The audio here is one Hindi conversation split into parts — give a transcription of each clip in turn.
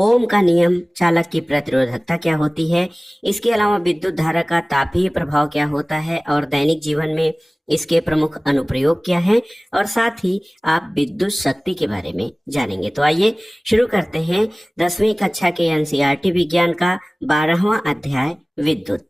ओम का नियम, चालक की प्रतिरोधकता क्या होती है, इसके अलावा विद्युत धारा का तापीय प्रभाव क्या होता है और दैनिक जीवन में इसके प्रमुख अनुप्रयोग क्या हैं, और साथ ही आप विद्युत शक्ति के बारे में जानेंगे। तो आइए शुरू करते हैं 10वीं कक्षा के एनसीईआरटी विज्ञान का 12वां अध्याय विद्युत।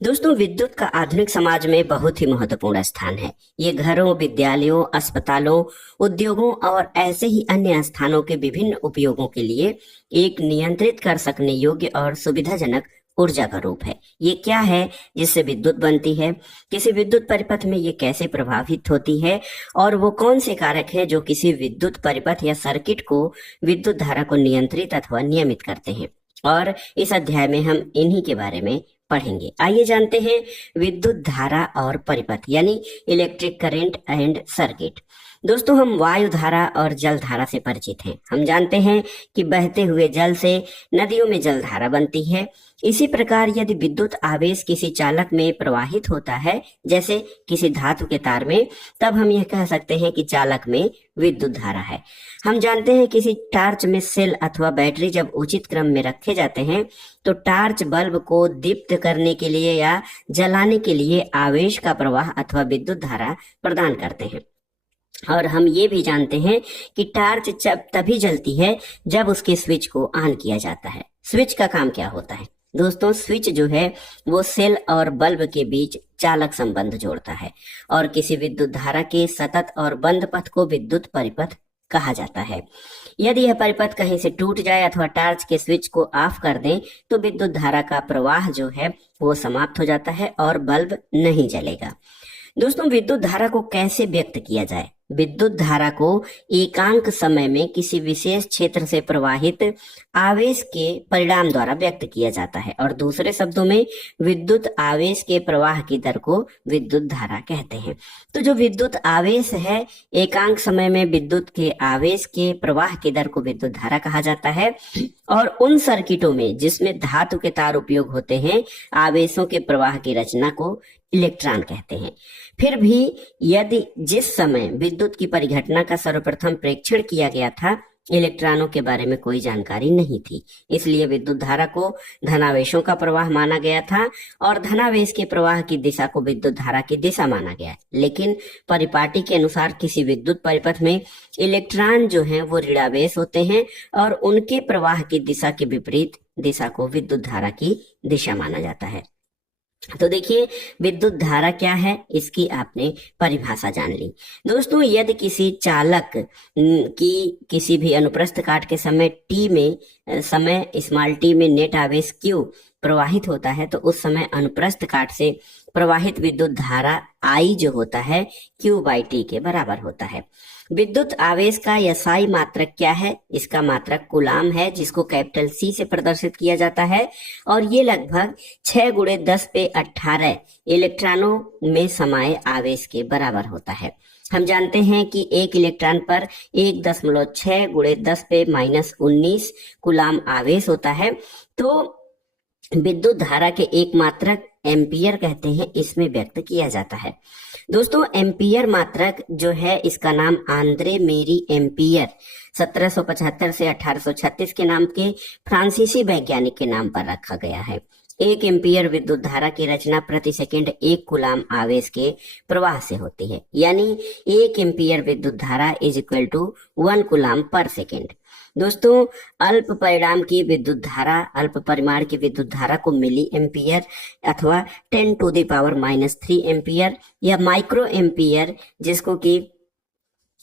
दोस्तों, विद्युत का आधुनिक समाज में बहुत ही महत्वपूर्ण स्थान है। ये घरों, विद्यालयों, अस्पतालों, उद्योगों और ऐसे ही अन्य स्थानों के विभिन्न उपयोगों के लिए एक नियंत्रित कर सकने योग्य और सुविधाजनक ऊर्जा का रूप है। ये क्या है जिससे विद्युत बनती है, किसी विद्युत परिपथ में ये कैसे प्रभावित होती है, और वो कौन से कारक हैं जो किसी विद्युत परिपथ या सर्किट को विद्युत धारा को नियंत्रित अथवा नियमित करते हैं। और इस अध्याय में हम इन्हीं के बारे में पढ़ेंगे। आइए जानते हैं विद्युत धारा और परिपथ यानी इलेक्ट्रिक करंट एंड सर्किट। दोस्तों, हम वायु धारा और जल धारा से परिचित हैं। हम जानते हैं कि बहते हुए जल से नदियों में जल धारा बनती है। इसी प्रकार यदि विद्युत आवेश किसी चालक में प्रवाहित होता है, जैसे किसी धातु के तार में, तब हम यह कह सकते हैं कि चालक में विद्युत धारा है। हम जानते हैं किसी टार्च में सेल अथवा बैटरी जब उचित क्रम में रखे जाते हैं तो टार्च बल्ब को दीप्त करने के लिए या जलाने के लिए आवेश का प्रवाह अथवा विद्युत धारा प्रदान करते हैं। और हम ये भी जानते हैं कि टार्च जब तभी जलती है जब उसके स्विच को ऑन किया जाता है। स्विच का काम क्या होता है? दोस्तों, स्विच जो है वो सेल और बल्ब के बीच चालक संबंध जोड़ता है और किसी विद्युत धारा के सतत और बंद पथ को विद्युत परिपथ कहा जाता है। यदि यह परिपथ कहीं से टूट जाए अथवा टार्च के स्विच को ऑफ कर दें तो विद्युत धारा का प्रवाह जो है वो समाप्त हो जाता है और बल्ब नहीं जलेगा। दोस्तों, विद्युत धारा को कैसे व्यक्त किया जाए? विद्युत धारा को एकांक समय में किसी विशेष क्षेत्र से प्रवाहित आवेश के परिणाम द्वारा व्यक्त किया जाता है, और दूसरे शब्दों में विद्युत आवेश के प्रवाह की दर को विद्युत धारा कहते हैं। तो जो विद्युत आवेश है, एकांक समय में विद्युत के आवेश के प्रवाह की दर को विद्युत धारा कहा जाता है। और उन सर्किटों में जिसमें धातु के तार उपयोग होते हैं, आवेशों के प्रवाह की रचना को इलेक्ट्रॉन कहते हैं। फिर भी यदि जिस समय विद्युत की परिघटना का सर्वप्रथम प्रेक्षण किया गया था, इलेक्ट्रॉनों के बारे में कोई जानकारी नहीं थी, इसलिए विद्युत धारा को धनावेशों का प्रवाह माना गया था और धनावेश के प्रवाह की दिशा को विद्युत धारा की दिशा माना गया। लेकिन परिपाटी के अनुसार किसी विद्युत परिपथ में इलेक्ट्रॉन जो हैं वो ऋणावेश होते हैं और उनके प्रवाह की दिशा के विपरीत दिशा को विद्युत धारा की दिशा माना जाता है। तो देखिए, विद्युत धारा क्या है, इसकी आपने परिभाषा जान ली। दोस्तों, यदि किसी चालक की किसी भी अनुप्रस्थ काट के समय स्मॉल टी में नेट आवेश Q प्रवाहित होता है तो उस समय अनुप्रस्थ काट से प्रवाहित विद्युत धारा I जो होता है Q/T के बराबर होता है। विद्युत आवेश का SI मात्रक क्या है? इसका मात्रक कूलाम है, जिसको कैपिटल C से प्रदर्शित किया जाता है, और ये लगभग 6 × 10⁸ इलेक्ट्रॉनों में समाये आवेश के बराबर होता है। हम जानते हैं कि एक इलेक्ट्रॉन पर 1.6 × 10⁻⁻19 कूलाम आवेश होता है। तो विद्युत धारा के एक मात्रक एम्पियर कहते हैं, इसमें व्यक्त किया जाता है। दोस्तों, एम्पियर मात्रक जो है इसका नाम आंद्रे मेरी एम्पियर 1775 से 1836 के नाम के फ्रांसीसी वैज्ञानिक के नाम पर रखा गया है। 1 एम्पियर विद्युत धारा की रचना प्रति सेकंड 1 कूलाम आवेश के प्रवाह से होती है, यानी 1 एम्पियर विद्युत धारा इज इक्वल टू 1 कूलाम पर सेकंड। दोस्तों, अल्प परिमाण की विद्युत धारा को मिली एम्पियर अथवा 10⁻³ एम्पियर या माइक्रो एम्पियर, जिसको कि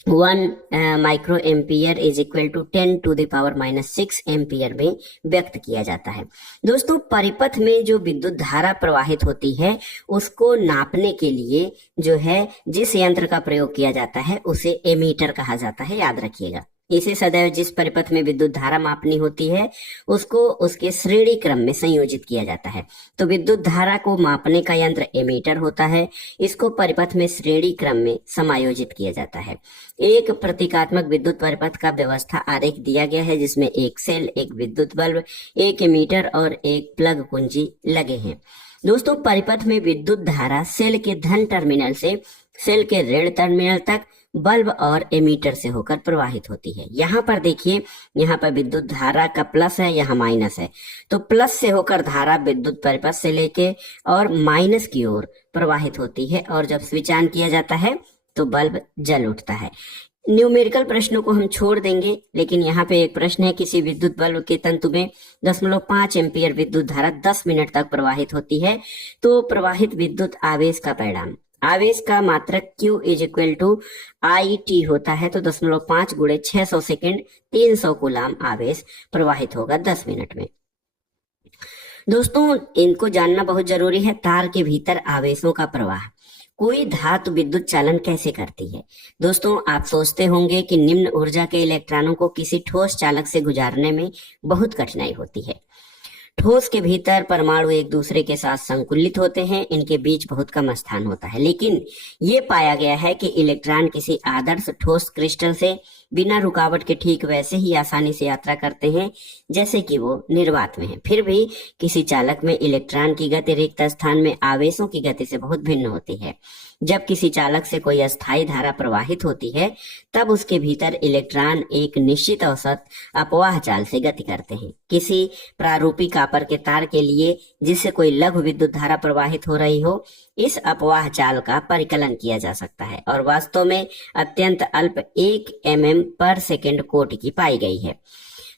1 micro ampere is equal to 10⁻⁻6 ampere में व्यक्त किया जाता है। दोस्तों, परिपथ में जो विद्युत धारा प्रवाहित होती है उसको नापने के लिए जो है जिस यंत्र का प्रयोग किया जाता है उसे एमीटर कहा जाता है, याद रखिएगा। इसे सदैव जिस परिपथ में विद्युत धारा मापनी होती है उसको उसके श्रेणी क्रम में संयोजित किया जाता है। तो विद्युत धारा को मापने का यंत्र एमीटर होता है, इसको परिपथ में श्रेणी क्रम में समायोजित किया जाता है। एक प्रतीकात्मक विद्युत परिपथ का व्यवस्था आरेख दिया गया है, जिसमें एक सेल, एक विद्युत बल्ब, एक एमीटर और एक प्लग कुंजी लगे हैं। दोस्तों, परिपथ में विद्युत धारा सेल के धन टर्मिनल से सेल के ऋण टर्मिनल तक बल्ब और एमीटर से होकर प्रवाहित होती है। यहाँ पर देखिए, यहाँ पर विद्युत धारा का प्लस है, यहाँ माइनस है, तो प्लस से होकर धारा विद्युत परिपथ से लेके और माइनस की ओर प्रवाहित होती है, और जब स्विच ऑन किया जाता है तो बल्ब जल उठता है। न्यूमेरिकल प्रश्नों को हम छोड़ देंगे, लेकिन यहाँ पे एक प्रश्न है, किसी विद्युत बल्ब के तंतु में 0.5 एम्पियर विद्युत धारा 10 मिनट तक प्रवाहित होती है, तो प्रवाहित विद्युत आवेश का परिमाण, आवेश का मात्रक Q is equal to I T होता है, तो 0.5 गुणे 600 सेकेंड 300 कूलाम आवेश प्रवाहित होगा 10 मिनट में। दोस्तों, इनको जानना बहुत जरूरी है, तार के भीतर आवेशों का प्रवाह। कोई धातु विद्युत चालन कैसे करती है? दोस्तों, आप सोचते होंगे कि निम्न ऊर्जा के इलेक्ट्रॉनों को किसी ठोस चालक से गुजारने में बहुत कठिनाई होती है। ठोस के भीतर परमाणु एक दूसरे के साथ संकुलित होते हैं, इनके बीच बहुत कम स्थान होता है, लेकिन ये पाया गया है कि इलेक्ट्रॉन किसी आदर्श ठोस क्रिस्टल से बिना रुकावट के ठीक वैसे ही आसानी से यात्रा करते हैं जैसे कि वो निर्वात में है। फिर भी किसी चालक में इलेक्ट्रॉन की गति रिक्त स्थान में आवेशों की गति से बहुत भिन्न होती है। जब किसी चालक से कोई अस्थायी धारा प्रवाहित होती है, तब उसके भीतर इलेक्ट्रॉन एक निश्चित औसत अपवाह चाल से गति करते हैं। किसी प्रारूपी कॉपर के तार के लिए जिससे कोई लघु विद्युत धारा प्रवाहित हो रही हो, इस अपवाह चाल का परिकलन किया जा सकता है, और वास्तव में अत्यंत अल्प 1 mm पर सेकेंड कोटि की पाई गई है।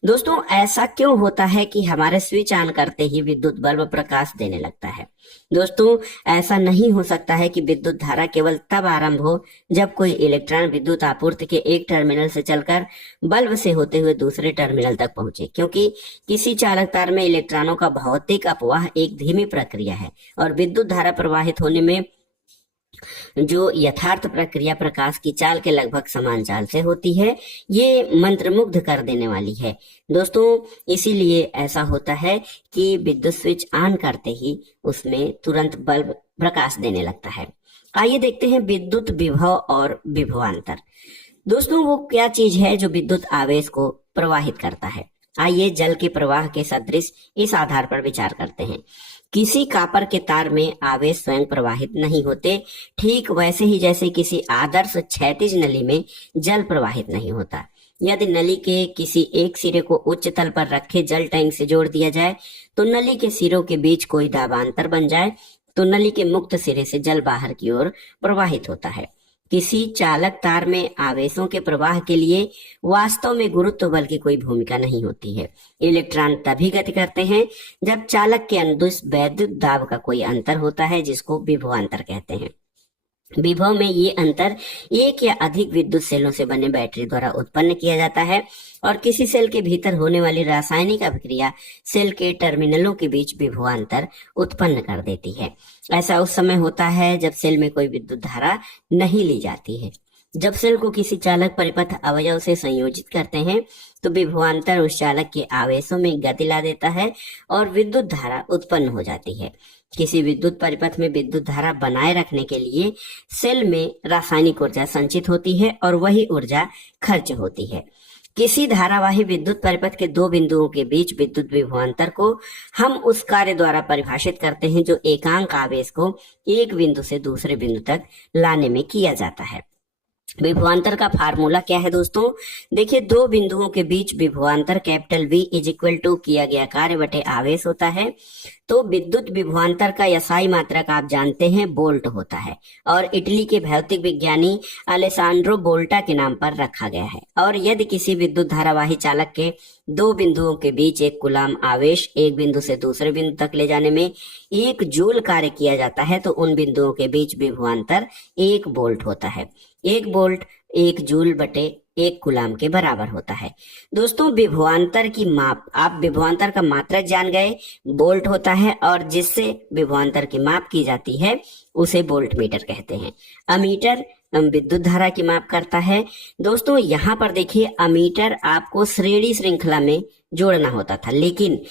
दोस्तों, ऐसा क्यों होता है कि हमारे स्विच ऑन करते ही विद्युत बल्ब प्रकाश देने लगता है? दोस्तों, ऐसा नहीं हो सकता है कि विद्युत धारा केवल तब आरंभ हो जब कोई इलेक्ट्रॉन विद्युत आपूर्ति के एक टर्मिनल से चलकर बल्ब से होते हुए दूसरे टर्मिनल तक पहुंचे, क्योंकि किसी चालक तार में इलेक्ट्रॉनों का भौतिक अपवाह एक धीमी प्रक्रिया है, और विद्युत धारा प्रवाहित होने में जो यथार्थ प्रक्रिया प्रकाश की चाल के लगभग समान चाल से होती है, ये मंत्रमुग्ध कर देने वाली है। दोस्तों, इसीलिए ऐसा होता है कि विद्युत स्विच ऑन करते ही उसमें तुरंत बल्ब प्रकाश देने लगता है। आइए देखते हैं विद्युत विभव और विभवांतर। दोस्तों, वो क्या चीज है जो विद्युत आवेश को प्रवाहित करता है? आइए जल के प्रवाह के सदृश इस आधार पर विचार करते हैं। किसी कॉपर के तार में आवेश स्वयं प्रवाहित नहीं होते, ठीक वैसे ही जैसे किसी आदर्श क्षैतिज नली में जल प्रवाहित नहीं होता। यदि नली के किसी एक सिरे को उच्च तल पर रखे जल टैंक से जोड़ दिया जाए, तो नली के सिरों के बीच कोई दाबांतर बन जाए, तो नली के मुक्त सिरे से जल बाहर की ओर प्रवाहित होता है। किसी चालक तार में आवेशों के प्रवाह के लिए वास्तव में गुरुत्व बल की कोई भूमिका नहीं होती है। इलेक्ट्रॉन तभी गति करते हैं जब चालक के अनुदिश वैद्युत दाब का कोई अंतर होता है, जिसको विभवांतर कहते हैं। विभव में ये अंतर एक या अधिक विद्युत सेलों से बने बैटरी द्वारा उत्पन्न किया जाता है, और किसी सेल के भीतर होने वाली रासायनिक अभिक्रिया सेल के टर्मिनलों के बीच विभवांतर उत्पन्न कर देती है। ऐसा उस समय होता है जब सेल में कोई विद्युत धारा नहीं ली जाती है। जब सेल को किसी चालक परिपथ अवयव से संयोजित करते हैं, तो विभवांतर उस चालक के आवेशों में गति ला देता है और विद्युत धारा उत्पन्न हो जाती है। किसी विद्युत परिपथ में विद्युत धारा बनाए रखने के लिए सेल में रासायनिक ऊर्जा संचित होती है, और वही ऊर्जा खर्च होती है। किसी धारावाही विद्युत परिपथ के दो बिंदुओं के बीच विद्युत विभवांतर को हम उस कार्य द्वारा परिभाषित करते हैं जो एकांक आवेश को एक बिंदु से दूसरे बिंदु तक लाने में किया जाता है। विभवांतर का फार्मूला क्या है दोस्तों? देखिए, दो बिंदुओं के बीच विभवांतर capital V is equal to किया गया कार्य बटे आवेश होता है। तो विद्युत विभवांतर का SI मात्रक आप जानते हैं वोल्ट होता है, और इटली के भौतिक विज्ञानी अलेसांड्रो वोल्टा के नाम पर रखा गया है। और यदि किसी विद्युत धारावाही चालक के दो बिंदुओं के बीच एक कूलाम आवेश एक बिंदु से दूसरे बिंदु तक ले जाने में 1 जूल कार्य किया जाता है, तो उन बिंदुओं के बीच विभवांतर 1 वोल्ट होता है। 1 वोल्ट 1 जूल बटे 1 कूलाम के बराबर होता है। दोस्तों, विभवांतर की माप, आप विभवांतर का मात्रक जान गए, वोल्ट होता है, और जिससे विभवांतर की माप की जाती है उसे वोल्ट मीटर कहते हैं। अमीटर विद्युत धारा की माप करता है। दोस्तों, यहाँ पर देखिए, अमीटर आपको श्रेणी श्रृंखला में जोड़ना होता था, लेकिन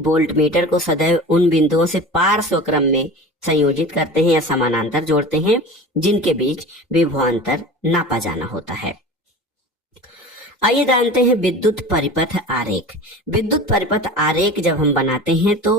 वोल्ट मीटर को सदैव उन बिंदुओं से पार्श्व क्रम में संयोजित करते हैं या समानांतर जोड़ते हैं जिनके बीच विभवांतर नापा जाना होता है। आइए जानते हैं विद्युत परिपथ आरेख। विद्युत परिपथ आरेख जब हम बनाते हैं तो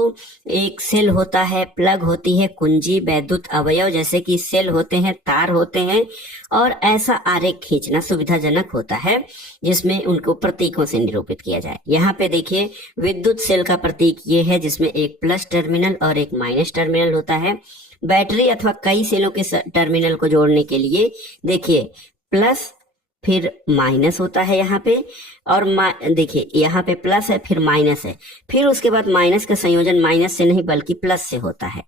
एक सेल होता है, प्लग होती है, कुंजी, वैद्युत अवयव जैसे कि सेल होते हैं, तार होते हैं, और ऐसा आरेख खींचना सुविधाजनक होता है जिसमें उनको प्रतीकों से निरूपित किया जाए। यहाँ पे देखिए विद्युत सेल का प्रतीक ये है जिसमें एक प्लस टर्मिनल और एक माइनस टर्मिनल होता है। बैटरी अथवा कई सेलों के टर्मिनल को जोड़ने के लिए देखिए प्लस फिर माइनस होता है यहाँ पे, और देखिए यहाँ पे प्लस है फिर माइनस है, फिर उसके बाद माइनस का संयोजन माइनस से नहीं बल्कि प्लस से होता है।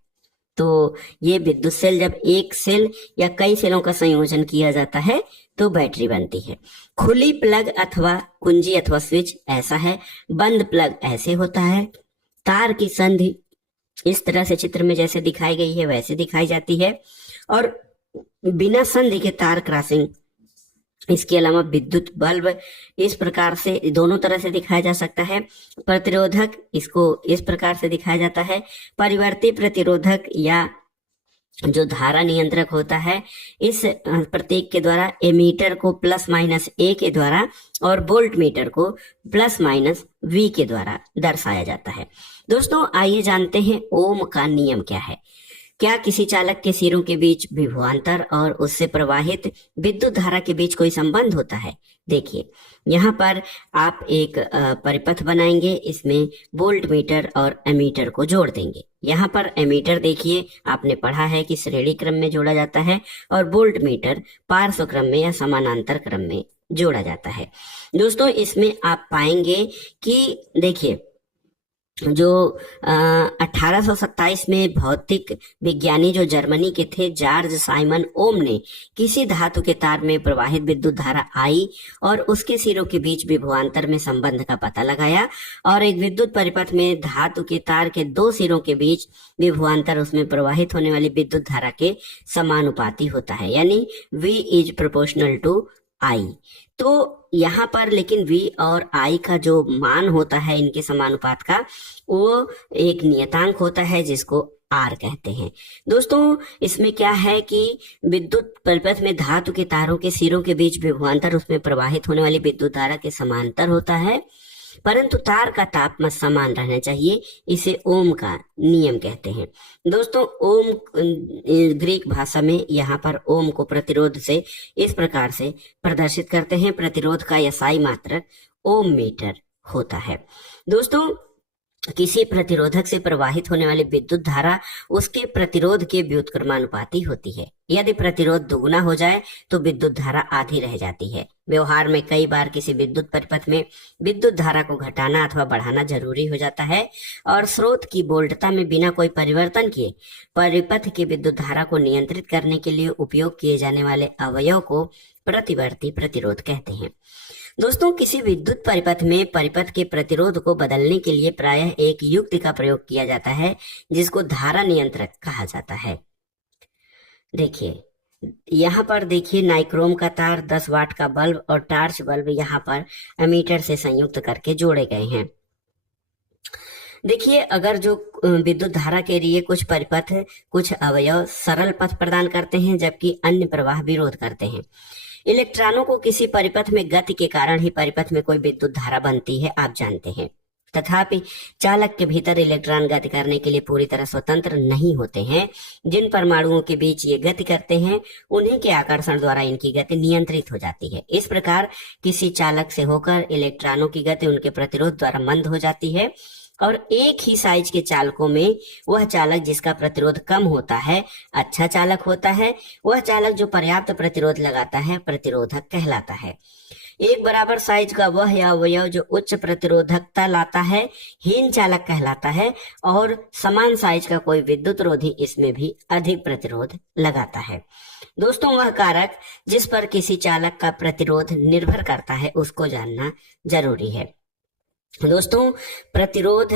तो ये विद्युत सेल, जब एक सेल या कई सेलों का संयोजन किया जाता है तो बैटरी बनती है। खुली प्लग अथवा कुंजी अथवा स्विच ऐसा है, बंद प्लग ऐसे होता है। तार की संधि इस तरह से चित्र में जैसे दिखाई गई है वैसे दिखाई जाती है, और बिना संधि के तार क्रॉसिंग। इसके अलावा विद्युत बल्ब इस प्रकार से दोनों तरह से दिखाया जा सकता है। प्रतिरोधक इसको इस प्रकार से दिखाया जाता है। परिवर्ती प्रतिरोधक या जो धारा नियंत्रक होता है इस प्रतीक के द्वारा, एमीटर को प्लस माइनस ए के द्वारा और वोल्ट मीटर को प्लस माइनस वी के द्वारा दर्शाया जाता है। दोस्तों आइए जानते हैं ओम का नियम क्या है। क्या किसी चालक के सिरों के बीच विभवांतर और उससे प्रवाहित विद्युत धारा के बीच कोई संबंध होता है? देखिए यहाँ पर आप एक परिपथ बनाएंगे, इसमें वोल्ट मीटर और एमीटर को जोड़ देंगे। यहाँ पर एमीटर देखिए आपने पढ़ा है कि श्रेणी क्रम में जोड़ा जाता है और वोल्ट मीटर पार्श्व क्रम में या समानांतर क्रम में जोड़ा जाता है। दोस्तों इसमें आप पाएंगे कि देखिए जो 1827 में भौतिक विज्ञानी जो जर्मनी के थे जॉर्ज साइमन ओम ने किसी धातु के तार में प्रवाहित विद्युत धारा आई और उसके सिरों के बीच विभवांतर में संबंध का पता लगाया, और एक विद्युत परिपथ में धातु के तार के दो सिरों के बीच विभवांतर उसमें प्रवाहित होने वाली विद्युत धारा के समानुपाती होता है, यानी V is proportional to I। तो यहाँ पर लेकिन V और I का जो मान होता है इनके समानुपात का, वो एक नियतांक होता है जिसको R कहते हैं। दोस्तों इसमें क्या है कि विद्युत परिपथ में धातु के तारों के सिरों के बीच विभवांतर उसमें प्रवाहित होने वाली विद्युत धारा के समांतर होता है, परंतु तार का तापमान समान रहना चाहिए। इसे ओम का नियम कहते हैं। दोस्तों ओम ग्रीक भाषा में यहाँ पर ओम को प्रतिरोध से इस प्रकार से प्रदर्शित करते हैं। प्रतिरोध का एसआई मात्रक ओम मीटर होता है। दोस्तों किसी प्रतिरोधक से प्रवाहित होने वाली विद्युत धारा उसके प्रतिरोध के व्युत्क्रमानुपाती होती है। यदि प्रतिरोध दोगुना हो जाए तो विद्युत धारा आधी रह जाती है। व्यवहार में कई बार किसी विद्युत परिपथ में विद्युत धारा को घटाना अथवा बढ़ाना जरूरी हो जाता है, और स्रोत की वोल्टता में बिना कोई परिवर्तन किए परिपथ की विद्युत धारा को नियंत्रित करने के लिए उपयोग किए जाने वाले अवयव को प्रतिवर्ती प्रतिरोध कहते हैं। दोस्तों किसी विद्युत परिपथ में परिपथ के प्रतिरोध को बदलने के लिए प्रायः एक युक्ति का प्रयोग किया जाता है जिसको धारा नियंत्रक कहा जाता है। देखिए यहाँ पर देखिए नाइक्रोम का तार, 10 वाट का बल्ब और टार्च बल्ब यहाँ पर एमीटर से संयुक्त करके जोड़े गए हैं। देखिए अगर जो विद्युत धारा के लिए कुछ परिपथ कुछ अवयव सरल पथ प्रदान करते हैं जबकि अन्य प्रवाह विरोध करते हैं। इलेक्ट्रॉनों को किसी परिपथ में गति के कारण ही परिपथ में कोई विद्युत धारा बनती है, आप जानते हैं। तथापि चालक के भीतर इलेक्ट्रॉन गति करने के लिए पूरी तरह स्वतंत्र नहीं होते हैं। जिन परमाणुओं के बीच ये गति करते हैं उन्हीं के आकर्षण द्वारा इनकी गति नियंत्रित हो जाती है। इस प्रकार किसी चालक से होकर इलेक्ट्रॉनों की गति उनके प्रतिरोध द्वारा मंद हो जाती है, और एक ही साइज के चालकों में वह चालक जिसका प्रतिरोध कम होता है अच्छा चालक होता है। वह चालक जो पर्याप्त प्रतिरोध लगाता है प्रतिरोधक कहलाता है। एक बराबर साइज का वह या अवयव जो उच्च प्रतिरोधकता लाता है हीन चालक कहलाता है, और समान साइज का कोई विद्युत रोधी इसमें भी अधिक प्रतिरोध लगाता है। दोस्तों वह कारक जिस पर किसी चालक का प्रतिरोध निर्भर करता है उसको जानना जरूरी है। दोस्तों प्रतिरोध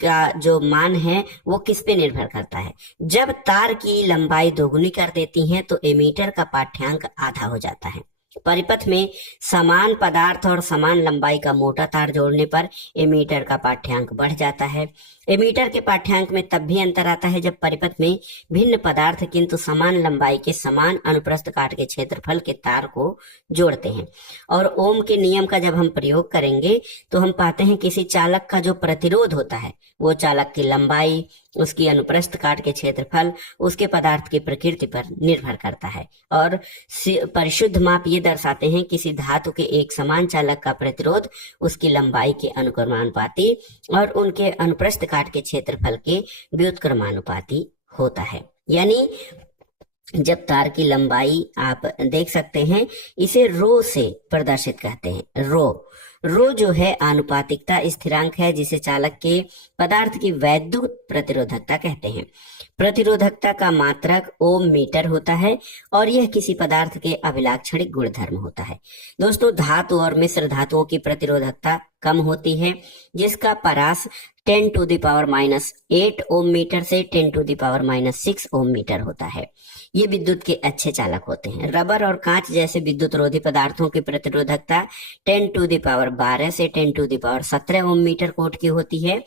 का जो मान है वो किस पे निर्भर करता है? जब तार की लंबाई दोगुनी कर देती है तो एमीटर का पाठ्यांक आधा हो जाता है। परिपथ में समान पदार्थ और समान लंबाई का मोटा तार जोड़ने पर एमीटर का पाठ्यांक बढ़ जाता है। एमीटर के पाठ्यांक में तब भी अंतर आता है जब परिपथ में भिन्न पदार्थ किंतु समान लंबाई के समान अनुप्रस्थ काट के क्षेत्रफल के तार को जोड़ते हैं। और ओम के नियम का जब हम प्रयोग करेंगे तो हम पाते हैं किसी चालक का जो प्रतिरोध होता है वो चालक की लंबाई, उसकी अनुप्रस्थ काट के क्षेत्रफल, उसके पदार्थ की प्रकृति पर निर्भर करता है। और परिशुद्ध माप ये दर्शाते हैं किसी धातु के एक समान चालक का प्रतिरोध उसकी लंबाई के अनुक्रमानुपाती और उनके अनुप्रस्थ काट के क्षेत्रफल के व्युत्क्रमानुपाती होता है। यानी जब तार की लंबाई आप देख सकते हैं, इसे रो से प्रदर्शित कहते हैं। रो जो है आनुपातिकता स्थिरांक है जिसे चालक के पदार्थ की वैद्युत प्रतिरोधकता कहते हैं। प्रतिरोधकता का मात्रक ओम मीटर होता है और यह किसी पदार्थ के अभिलाक्षणिक गुणधर्म होता है। दोस्तों, धातु और मिश्र धातुओं की प्रतिरोधकता कम होती है जिसका परास 10⁻⁻8 ओम मीटर से 10⁻⁻6 ओम मीटर होता है। ये विद्युत के अच्छे चालक होते हैं। रबर और कांच जैसे विद्युत रोधी पदार्थों की प्रतिरोधकता 10⁻12 से 10⁻17 ओम मीटर कोट की होती है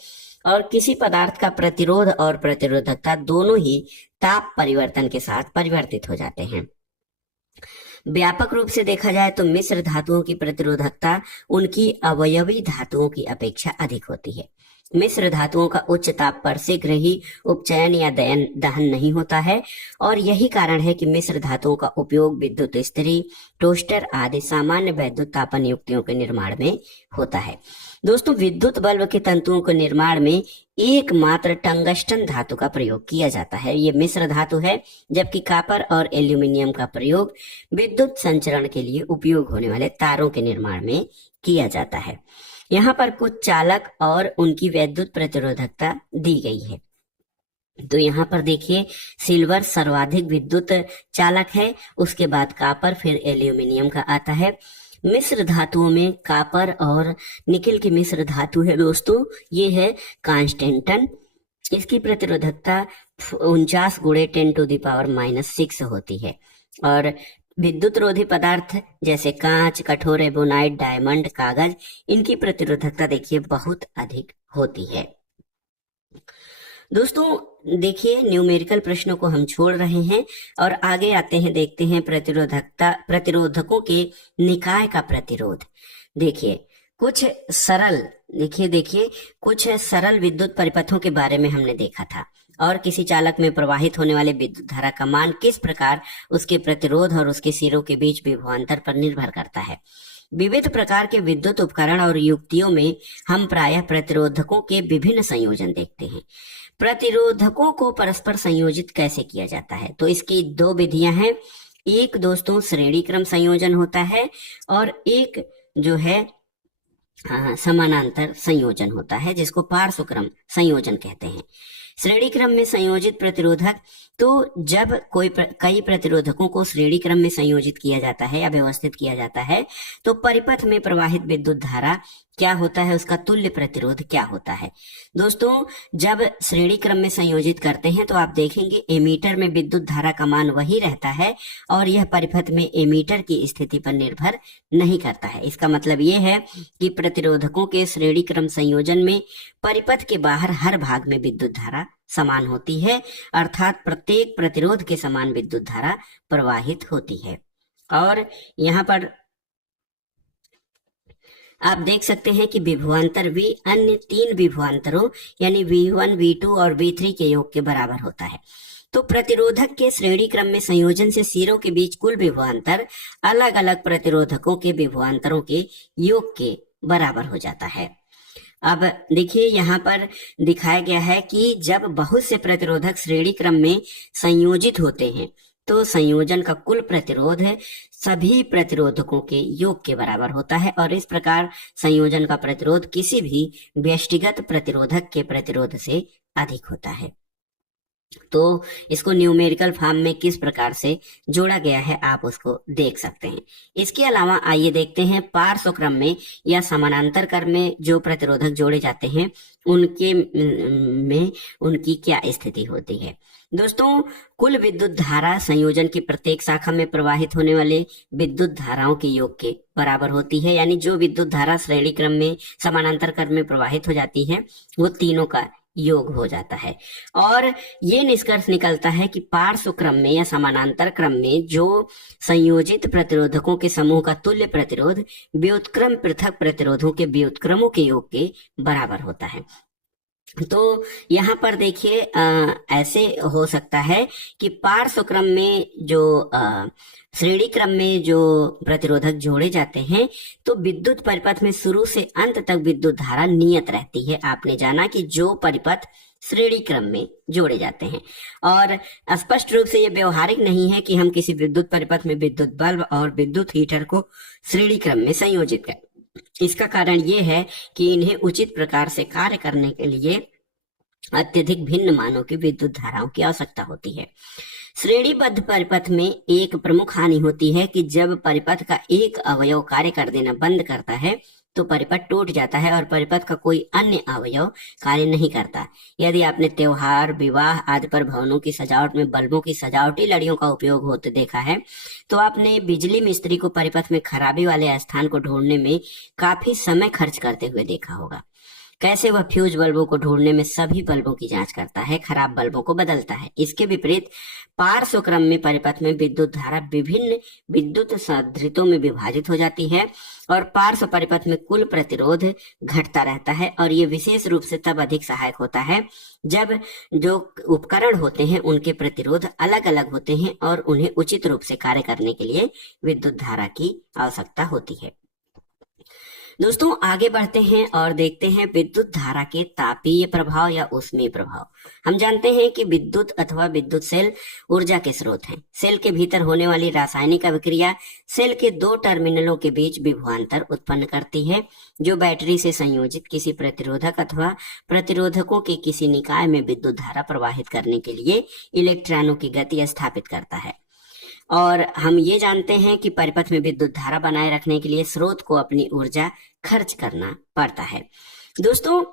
और किसी पदार्थ का प्रतिरोध और प्रतिरोधकता दोनों ही ताप परिवर्तन के साथ परिवर्तित हो जाते हैं। व्यापक रूप से देखा जाए तो मिश्र धातुओं की प्रतिरोधकता उनकी अवयवी धातुओं की अपेक्षा अधिक होती है। मिश्र धातुओं का उच्च ताप पर शीघ्र ही उपचयन या दहन नहीं होता है और यही कारण है कि मिश्र धातुओं का उपयोग विद्युत इस्त्री, टोस्टर आदि सामान्य वैद्युत तापन युक्तियों के निर्माण में होता है। दोस्तों, विद्युत बल्ब के तंतुओं के निर्माण में एकमात्र टंगस्टन धातु का प्रयोग किया जाता है। ये मिश्र धातु है, जबकि कॉपर और एल्यूमिनियम का प्रयोग विद्युत संचरण के लिए उपयोग होने वाले तारों के निर्माण में किया जाता है। यहाँ पर कुछ चालक और उनकी वैद्युत प्रतिरोधकता दी गई है। तो यहाँ पर देखिए, सिल्वर सर्वाधिक विद्युत चालक है, उसके बाद कॉपर, फिर एल्यूमिनियम का आता है। मिश्र धातुओं में कॉपर और निकेल की मिश्र धातु है दोस्तों, ये है कांस्टेंटन। इसकी प्रतिरोधकता 49 × 10⁻⁻6 होती है। और विद्युत रोधी पदार्थ जैसे कांच, कठोर एबोनाइट, डायमंड, कागज, इनकी प्रतिरोधकता देखिए बहुत अधिक होती है। दोस्तों देखिए, न्यूमेरिकल प्रश्नों को हम छोड़ रहे हैं और आगे आते हैं, देखते हैं प्रतिरोधकों के निकाय का प्रतिरोध। देखिए कुछ सरल विद्युत परिपथों के बारे में हमने देखा था और किसी चालक में प्रवाहित होने वाले विद्युत धारा का मान किस प्रकार उसके प्रतिरोध और उसके सिरों के बीच विभवांतर पर निर्भर करता है। विविध प्रकार के विद्युत उपकरण और युक्तियों में हम प्रायः प्रतिरोधकों के विभिन्न संयोजन देखते हैं। प्रतिरोधकों को परस्पर संयोजित कैसे किया जाता है, तो इसकी दो विधियां हैं। एक दोस्तों श्रेणी क्रम संयोजन होता है और एक जो है समानांतर संयोजन होता है जिसको पार्श्व क्रम संयोजन कहते हैं। श्रेणी क्रम में संयोजित प्रतिरोधक, तो जब कई प्रतिरोधकों को श्रेणी क्रम में संयोजित किया जाता है या व्यवस्थित किया जाता है तो परिपथ में प्रवाहित विद्युत धारा क्या होता है, उसका तुल्य प्रतिरोध क्या होता है। दोस्तों, जब श्रेणी क्रम में संयोजित करते हैं तो आप देखेंगे एमीटर में विद्युत धारा का मान वही रहता है और यह परिपथ में एमीटर की स्थिति पर निर्भर नहीं करता है। इसका मतलब यह है कि प्रतिरोधकों के श्रेणी क्रम संयोजन में परिपथ के बाहर हर भाग में विद्युत धारा समान होती है, अर्थात प्रत्येक प्रतिरोध के समान विद्युत धारा प्रवाहित होती है। और यहाँ पर आप देख सकते हैं कि विभवांतर V अन्य तीन विभवांतरों यानी V1, V2 और V3 के योग के बराबर होता है। तो प्रतिरोधक के श्रेणी क्रम में संयोजन से सिरों के बीच कुल विभवांतर अलग अलग प्रतिरोधकों के विभवांतरों के योग के बराबर हो जाता है। अब देखिए, यहाँ पर दिखाया गया है कि जब बहुत से प्रतिरोधक श्रेणी क्रम में संयोजित होते हैं तो संयोजन का कुल प्रतिरोध सभी प्रतिरोधकों के योग के बराबर होता है और इस प्रकार संयोजन का प्रतिरोध किसी भी व्यष्टिगत प्रतिरोधक के प्रतिरोध से अधिक होता है। तो इसको न्यूमेरिकल फॉर्म में किस प्रकार से जोड़ा गया है आप उसको देख सकते हैं। इसके अलावा आइए देखते हैं पार्श्व क्रम में या समानांतर क्रम में जो प्रतिरोधक जोड़े जाते हैं उनके में उनकी क्या स्थिति होती है। दोस्तों, कुल विद्युत धारा संयोजन की प्रत्येक शाखा में प्रवाहित होने वाले विद्युत धाराओं के योग के बराबर होती है। यानी जो विद्युत धारा श्रेणी क्रम में समानांतर क्रम में प्रवाहित हो जाती है वो तीनों का योग हो जाता है। और ये निष्कर्ष निकलता है कि पार्श्व क्रम में या समानांतर क्रम में जो संयोजित प्रतिरोधकों के समूह का तुल्य प्रतिरोध व्युत्क्रम पृथक प्रतिरोधों के व्युत्क्रमों के योग के बराबर होता है। तो यहाँ पर देखिए ऐसे हो सकता है कि पार्श्व क्रम में जो श्रेणी क्रम में जो प्रतिरोधक जोड़े जाते हैं तो विद्युत परिपथ में शुरू से अंत तक विद्युत धारा नियत रहती है। आपने जाना कि जो परिपथ श्रेणी क्रम में जोड़े जाते हैं, और स्पष्ट रूप से ये व्यवहारिक नहीं है कि हम किसी विद्युत परिपथ में विद्युत बल्ब और विद्युत हीटर को श्रेणी क्रम में संयोजित करें। इसका कारण ये है कि इन्हें उचित प्रकार से कार्य करने के लिए अत्यधिक भिन्न मानों की विद्युत धाराओं की आवश्यकता होती है। श्रेणीबद्ध परिपथ में एक प्रमुख हानि होती है कि जब परिपथ का एक अवयव कार्य कर देना बंद करता है तो परिपथ टूट जाता है और परिपथ का कोई अन्य अवयव कार्य नहीं करता। यदि आपने त्योहार, विवाह आदि पर भवनों की सजावट में बल्बों की सजावटी लड़ियों का उपयोग होते देखा है तो आपने बिजली मिस्त्री को परिपथ में खराबी वाले स्थान को ढूंढने में काफी समय खर्च करते हुए देखा होगा। कैसे वह फ्यूज बल्बों को ढूंढने में सभी बल्बों की जांच करता है, खराब बल्बों को बदलता है। इसके विपरीत पार्श्व क्रम में परिपथ में विद्युत धारा विभिन्न विद्युत संधारित्रों में विभाजित हो जाती है और पार्श्व परिपथ में कुल प्रतिरोध घटता रहता है। और ये विशेष रूप से तब अधिक सहायक होता है जब जो उपकरण होते हैं उनके प्रतिरोध अलग अलग होते हैं और उन्हें उचित रूप से कार्य करने के लिए विद्युत धारा की आवश्यकता होती है। दोस्तों, आगे बढ़ते हैं और देखते हैं विद्युत धारा के तापीय प्रभाव या ऊष्मीय प्रभाव। हम जानते हैं कि विद्युत अथवा विद्युत सेल ऊर्जा के स्रोत हैं। सेल के भीतर होने वाली रासायनिक अभिक्रिया सेल के दो टर्मिनलों के बीच विभवांतर उत्पन्न करती है जो बैटरी से संयोजित किसी प्रतिरोधक अथवा प्रतिरोधकों के किसी निकाय में विद्युत धारा प्रवाहित करने के लिए इलेक्ट्रॉनों की गति स्थापित करता है। और हम ये जानते हैं कि परिपथ में विद्युत धारा बनाए रखने के लिए स्रोत को अपनी ऊर्जा खर्च करना पड़ता है। दोस्तों,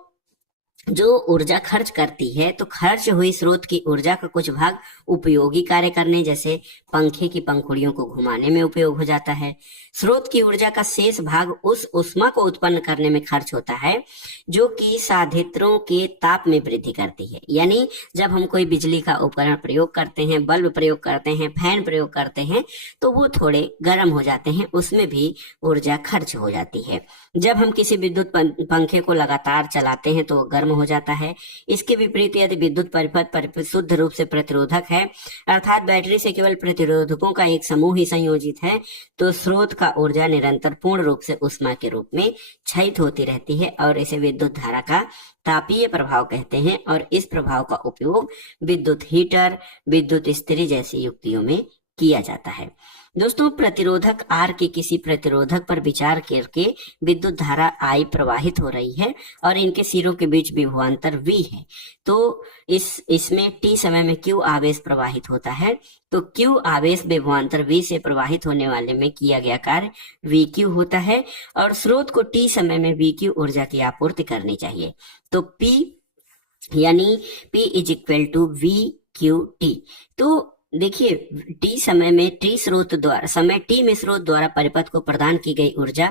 जो ऊर्जा खर्च करती है तो खर्च हुई स्रोत की ऊर्जा का कुछ भाग उपयोगी कार्य करने जैसे पंखे की पंखुड़ियों को घुमाने में उपयोग हो जाता है। स्रोत की ऊर्जा का शेष भाग उस ऊष्मा को उत्पन्न करने में खर्च होता है जो कि साधित्रों के ताप में वृद्धि करती है। यानी जब हम कोई बिजली का उपकरण प्रयोग करते हैं, बल्ब प्रयोग करते हैं, फैन प्रयोग करते हैं तो वो थोड़े गर्म हो जाते हैं, उसमें भी ऊर्जा खर्च हो जाती है। जब हम किसी विद्युत पंखे को लगातार चलाते हैं तो वो गर्म हो जाता है। इसके विपरीत यदि विद्युत परिपथ शुद्ध रूप से प्रतिरोधक है अर्थात बैटरी से केवल प्रतिरोधकों का एक समूह ही संयोजित है तो स्रोत का ऊर्जा निरंतर पूर्ण रूप से ऊष्मा के रूप में क्षयित होती रहती है और इसे विद्युत धारा का तापीय प्रभाव कहते हैं। और इस प्रभाव का उपयोग विद्युत हीटर, विद्युत इस्त्री जैसी युक्तियों में किया जाता है। दोस्तों, प्रतिरोधक आर के किसी प्रतिरोधक पर विचार करके विद्युत धारा आई प्रवाहित हो रही है और इनके सिरों के बीच विभवांतर V है। तो इसमें t समय में Q आवेश प्रवाहित होता है। तो Q आवेश विभवांतर V से प्रवाहित होने वाले में किया गया कार्य VQ होता है और स्रोत को t समय में VQ ऊर्जा की आपूर्ति करनी चाहिए। तो P यानी P is equal to VQT। तो देखिए टी समय में टी स्रोत द्वारा समय टी में स्रोत द्वारा परिपथ को प्रदान की गई ऊर्जा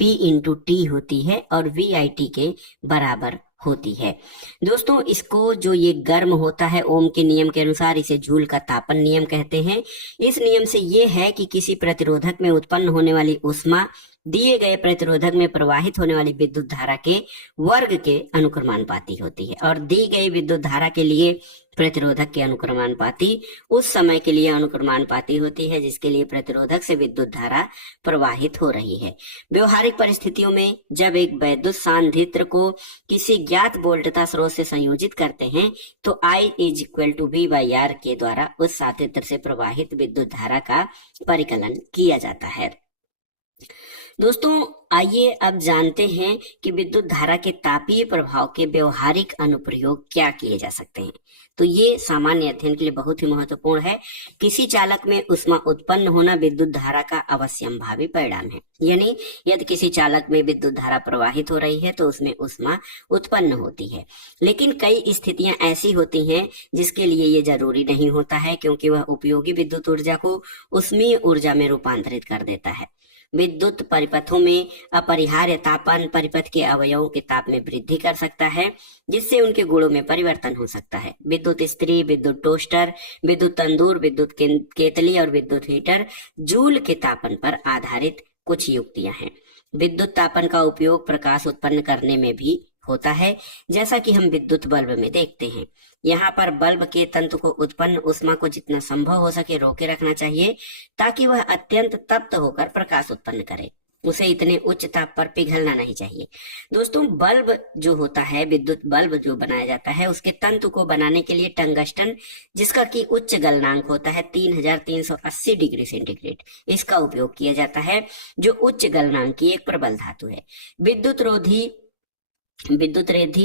P इंटू टी होती है और VIT के बराबर होती है। दोस्तों, इसको जो ये गर्म होता है ओम के नियम के अनुसार इसे जूल का तापन नियम कहते हैं। इस नियम से ये है कि किसी प्रतिरोधक में उत्पन्न होने वाली ऊष्मा दिए गए प्रतिरोधक में प्रवाहित होने वाली विद्युत धारा के वर्ग के अनुक्रमानुपाती होती है और दी गई विद्युत धारा के लिए प्रतिरोधक के अनुक्रमानुपाती उस समय के लिए अनुक्रमानुपाती होती है जिसके लिए प्रतिरोधक से विद्युत धारा प्रवाहित हो रही है। व्यवहारिक परिस्थितियों में जब एक वैद्युत सांधित्र को किसी ज्ञात वोल्टता स्रोत से संयोजित करते हैं तो I is equal to V/R के द्वारा उस सांधित्र से प्रवाहित विद्युत धारा का परिकलन किया जाता है। दोस्तों, आइए अब जानते हैं कि विद्युत धारा के तापीय प्रभाव के व्यवहारिक अनुप्रयोग क्या किए जा सकते हैं। तो ये सामान्य अध्ययन के लिए बहुत ही महत्वपूर्ण है। किसी चालक में ऊष्मा उत्पन्न होना विद्युत धारा का अवश्यंभावी परिणाम है। यानी यदि किसी चालक में विद्युत धारा प्रवाहित हो रही है तो उसमें ऊष्मा उत्पन्न होती है। लेकिन कई स्थितियां ऐसी होती हैं जिसके लिए ये जरूरी नहीं होता है, क्योंकि वह उपयोगी विद्युत ऊर्जा को ऊष्मीय ऊर्जा में रूपांतरित कर देता है। विद्युत परिपथों में अपरिहार्य तापन परिपथ के अवयवों के ताप में वृद्धि कर सकता है, जिससे उनके गुणों में परिवर्तन हो सकता है। विद्युत इस्त्री, विद्युत टोस्टर, विद्युत तंदूर, विद्युत केतली और विद्युत हीटर जूल के तापन पर आधारित कुछ युक्तियां हैं। विद्युत तापन का उपयोग प्रकाश उत्पन्न करने में भी होता है, जैसा कि हम विद्युत बल्ब में देखते हैं। यहाँ पर बल्ब के तंतु को उत्पन्न ऊष्मा को जितना संभव हो सके रोके रखना चाहिए, ताकि वह अत्यंत तप्त होकर प्रकाश उत्पन्न करे। उसे इतने उच्च ताप पर पिघलना नहीं चाहिए। दोस्तों, बल्ब जो होता है, विद्युत बल्ब जो बनाया जाता है, उसके तंतु को बनाने के लिए टंगस्टन, जिसका कि उच्च गलनांक होता है 3380 डिग्री सेंटीग्रेड, इसका उपयोग किया जाता है, जो उच्च गलनांक की एक प्रबल धातु है। विद्युत रोधी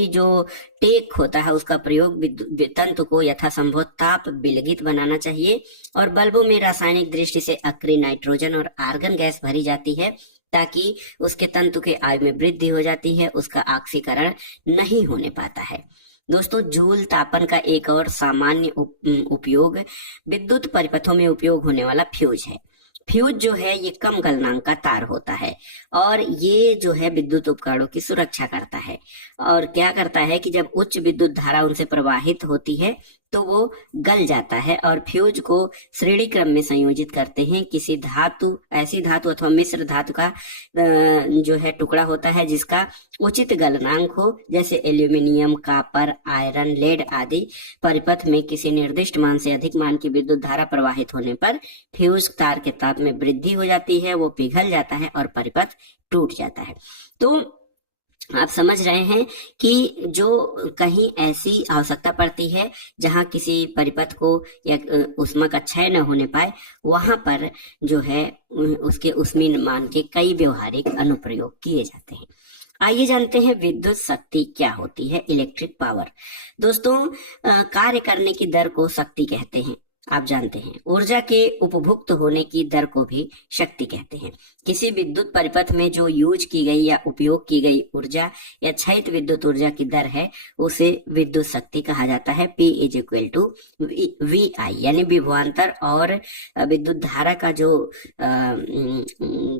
जो टेक होता है, उसका प्रयोग तंतु को यथासंभव ताप विलगित बनाना चाहिए। और बल्बों में रासायनिक दृष्टि से अक्रिय नाइट्रोजन और आर्गन गैस भरी जाती है, ताकि उसके तंतु के आयु में वृद्धि हो जाती है, उसका ऑक्सीकरण नहीं होने पाता है। दोस्तों, जूल तापन का एक और सामान्य उपयोग विद्युत परिपथों में उपयोग होने वाला फ्यूज है। फ्यूज जो है ये कम गलनांक का तार होता है, और ये जो है विद्युत उपकरणों की सुरक्षा करता है। और क्या करता है कि जब उच्च विद्युत धारा उनसे प्रवाहित होती है तो वो गल जाता है, और फ्यूज को श्रेणी क्रम में संयोजित करते हैं। किसी धातु, ऐसी धातु अथवा मिश्र धातु का जो है टुकड़ा होता है जिसका उचित गलनांक हो, जैसे एल्यूमिनियम, कॉपर, आयरन, लेड आदि। परिपथ में किसी निर्दिष्ट मान से अधिक मान की विद्युत धारा प्रवाहित होने पर फ्यूज तार के ताप में वृद्धि हो जाती है, वो पिघल जाता है और परिपथ टूट जाता है। तो आप समझ रहे हैं कि जो कहीं ऐसी आवश्यकता पड़ती है जहां किसी परिपथ को या ऊष्मा का क्षय न होने पाए, वहां पर जो है उसके ऊष्मीय मान के कई व्यवहारिक अनुप्रयोग किए जाते हैं। आइए जानते हैं विद्युत शक्ति क्या होती है, इलेक्ट्रिक पावर। दोस्तों, कार्य करने की दर को शक्ति कहते हैं। आप जानते हैं ऊर्जा के उपभुक्त होने की दर को भी शक्ति कहते हैं। किसी विद्युत परिपथ में जो यूज की गई या उपयोग की गई ऊर्जा या क्षयित विद्युत ऊर्जा की दर है, उसे विद्युत शक्ति कहा जाता है। P is equal to VI, यानी विभवांतर और विद्युत धारा का जो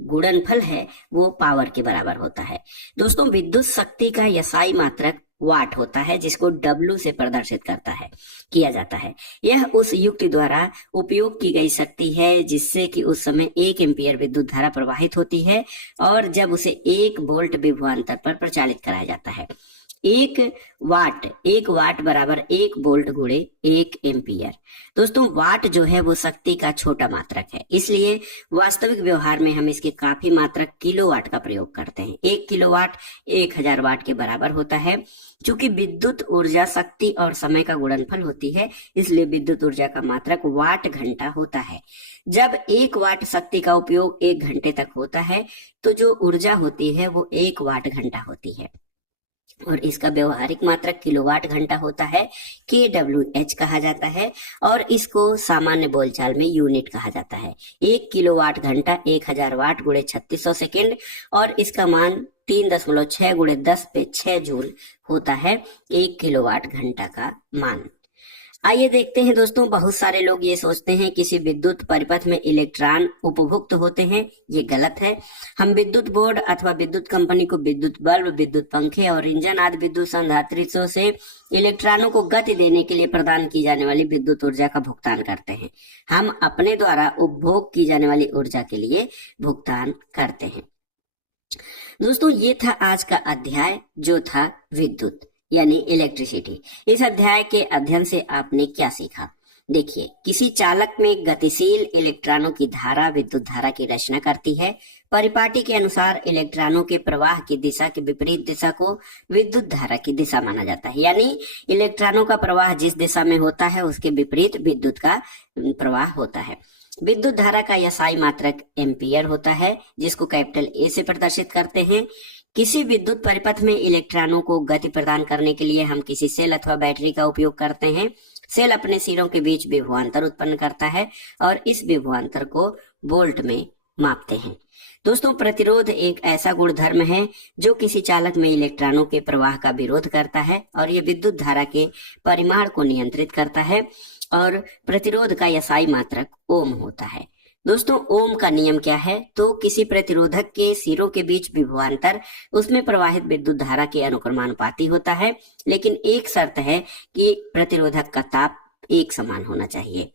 गुणनफल है वो पावर के बराबर होता है। दोस्तों, विद्युत शक्ति का यसाई मात्रक वाट होता है, जिसको W से प्रदर्शित किया जाता है। यह उस युक्ति द्वारा उपयोग की गई शक्ति है जिससे कि उस समय 1 एम्पीयर विद्युत धारा प्रवाहित होती है, और जब उसे 1 वोल्ट विभवांतर पर प्रचालित कराया जाता है। 1 वाट बराबर 1 वोल्ट गुणे 1 एम्पीयर। दोस्तों, वाट जो है वो शक्ति का छोटा मात्रक है, इसलिए वास्तविक व्यवहार में हम इसके काफी मात्रक किलोवाट का प्रयोग करते हैं। 1 किलोवाट 1000 वाट के बराबर होता है। चूंकि विद्युत ऊर्जा शक्ति और समय का गुणनफल होती है, इसलिए विद्युत ऊर्जा का मात्रक वाट घंटा होता है। जब 1 वाट शक्ति का उपयोग 1 घंटे तक होता है, तो जो ऊर्जा होती है वो 1 वाट घंटा होती है, और इसका व्यवहारिक मात्रक किलोवाट घंटा होता है। kWh कहा जाता है, और इसको सामान्य बोलचाल में यूनिट कहा जाता है। 1 किलोवाट घंटा 1000 वाट गुणे 3600 सेकेंड, और इसका मान 3.6 गुणे 10 पे 6 जूल होता है 1 किलोवाट घंटा का मान। आइए देखते हैं दोस्तों, बहुत सारे लोग ये सोचते हैं किसी विद्युत परिपथ में इलेक्ट्रॉन उपभुक्त होते हैं। ये गलत है। हम विद्युत बोर्ड अथवा विद्युत कंपनी को विद्युत बल्ब, विद्युत पंखे और इंजन आदि विद्युत संधारित्रों से इलेक्ट्रॉनों को गति देने के लिए प्रदान की जाने वाली विद्युत ऊर्जा का भुगतान करते हैं। हम अपने द्वारा उपभोग की जाने वाली ऊर्जा के लिए भुगतान करते हैं। दोस्तों, ये था आज का अध्याय, जो था विद्युत यानी इलेक्ट्रिसिटी। इस अध्याय के अध्ययन से आपने क्या सीखा? देखिए, किसी चालक में गतिशील इलेक्ट्रॉनों की धारा विद्युत धारा की रचना करती है। परिपाटी के अनुसार इलेक्ट्रॉनों के प्रवाह की दिशा के विपरीत दिशा को विद्युत धारा की दिशा माना जाता है, यानी इलेक्ट्रॉनों का प्रवाह जिस दिशा में होता है उसके विपरीत विद्युत का प्रवाह होता है। विद्युत धारा का SI मात्रक एम्पियर होता है, जिसको कैपिटल A से प्रदर्शित करते हैं। किसी विद्युत परिपथ में इलेक्ट्रॉनों को गति प्रदान करने के लिए हम किसी सेल अथवा बैटरी का उपयोग करते हैं। सेल अपने सिरों के बीच विभवांतर उत्पन्न करता है और इस विभवांतर को वोल्ट में मापते हैं। दोस्तों, प्रतिरोध एक ऐसा गुणधर्म है जो किसी चालक में इलेक्ट्रॉनों के प्रवाह का विरोध करता है और यह विद्युत धारा के परिमाण को नियंत्रित करता है और प्रतिरोध का SI मात्रक ओम होता है। दोस्तों, ओम का नियम क्या है? तो किसी प्रतिरोधक के सिरों के बीच विभवांतर उसमें प्रवाहित विद्युत धारा के अनुक्रमानुपाती होता है, लेकिन एक शर्त है कि प्रतिरोधक का ताप एक समान होना चाहिए।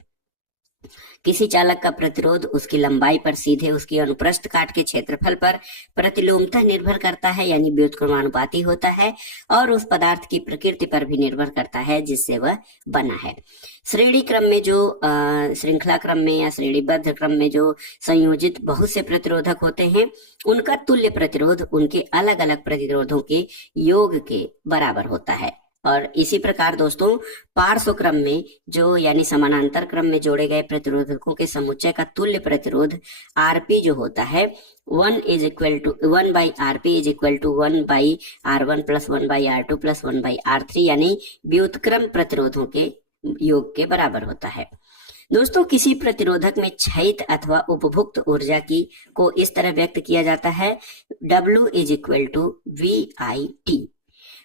किसी चालक का प्रतिरोध उसकी लंबाई पर सीधे उसकी अनुप्रस्थ काट के क्षेत्रफल पर प्रतिलोमतः निर्भर करता है, यानी व्युत्क्रमानुपाती होता है, और उस पदार्थ की प्रकृति पर भी निर्भर करता है जिससे वह बना है। श्रेणी क्रम में जो श्रृंखला क्रम में या श्रेणीबद्ध क्रम में जो संयोजित बहुत से प्रतिरोधक होते हैं, उनका तुल्य प्रतिरोध उनके अलग अलग प्रतिरोधों के योग के बराबर होता है। और इसी प्रकार दोस्तों, पार्श्व क्रम में जो यानी समानांतर क्रम में जोड़े गए प्रतिरोधकों के समुच्चय का तुल्य प्रतिरोध Rp जो होता है 1/Rp is equal to 1/R1 plus 1/R2 plus 1/R3 यानी व्युत्क्रम प्रतिरोधों के योग के बराबर होता है। दोस्तों, किसी प्रतिरोधक में क्षयित अथवा उपभुक्त ऊर्जा को इस तरह व्यक्त किया जाता है W is equal to VIT।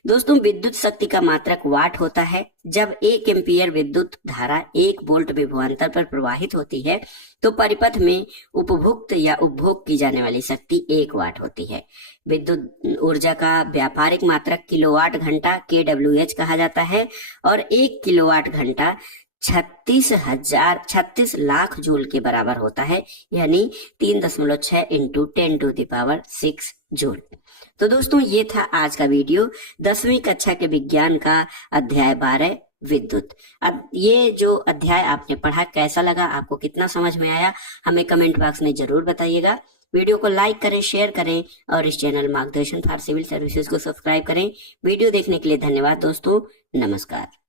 दोस्तों, विद्युत शक्ति का मात्रक वाट होता है। जब 1 एम्पियर विद्युत धारा 1 वोल्ट विभवांतर पर प्रवाहित होती है तो परिपथ में उपभुक्त या उपभोग की जाने वाली शक्ति 1 वाट होती है। विद्युत ऊर्जा का व्यापारिक मात्रक किलोवाट घंटा kWh कहा जाता है और 1 किलोवाट घंटा 36 लाख जूल के बराबर होता है, यानी 3.6 इंटू 10⁶ जूल। तो दोस्तों, ये था आज का वीडियो 10वीं कक्षा के विज्ञान का अध्याय 12 विद्युत। अब ये जो अध्याय आपने पढ़ा कैसा लगा, आपको कितना समझ में आया, हमें कमेंट बॉक्स में जरूर बताइएगा। वीडियो को लाइक करें, शेयर करें और इस चैनल मार्गदर्शन फॉर सिविल सर्विसेज को सब्सक्राइब करें। वीडियो देखने के लिए धन्यवाद दोस्तों, नमस्कार।